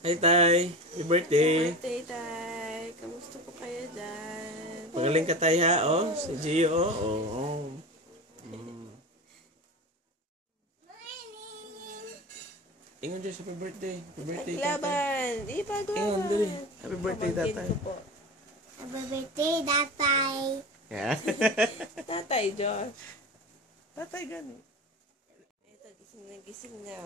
Hi, Tay. Happy birthday. Birthday, Tay. Kamusta po kayo dyan? Magaling ka, Tay, ha? Oh, si Gio, oh. Oh. Ingon dyan, happy birthday. Happy birthday, Tatay. Paglaban! Ingon, dali. Ipaglaban! Happy birthday, Pamangkin Tatay. ko po. Happy birthday, Tatay. Yeah. Tatay, Josh. Tatay, gani. Ito, gising na.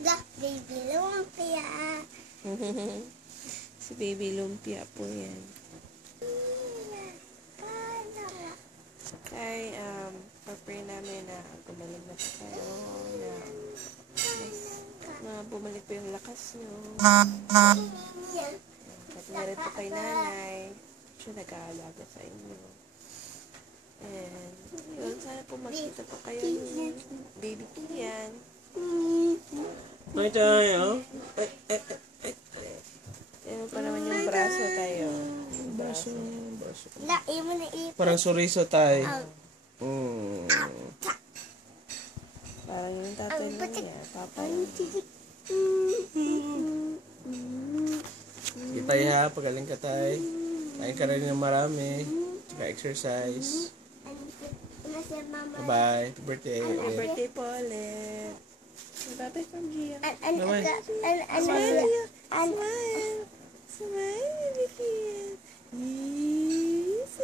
The baby lumpia. Si Baby Lumpia po yan. Tay, prepare namin na gumaling na po kayo, na bumalik po yung lakas nyo. At meron po kay nanay, siya nag-aalaga sa inyo. And, yun, sana po makita po kayo ng baby Kian. Hi, Tay, oh. Yan pa naman yung braso tayo. Baso. Lai mo na ito. Parang suriso, Tay. Parang yung tatay niya, papa yun. Sige, Tay, ha? Pagaling ka, Tay. Kain ka rin ng marami. Tsaka exercise. Bye-bye. Happy birthday. Happy birthday po ulit. Bye-bye from Gia. Smile! Smile, baby Kian. Yes.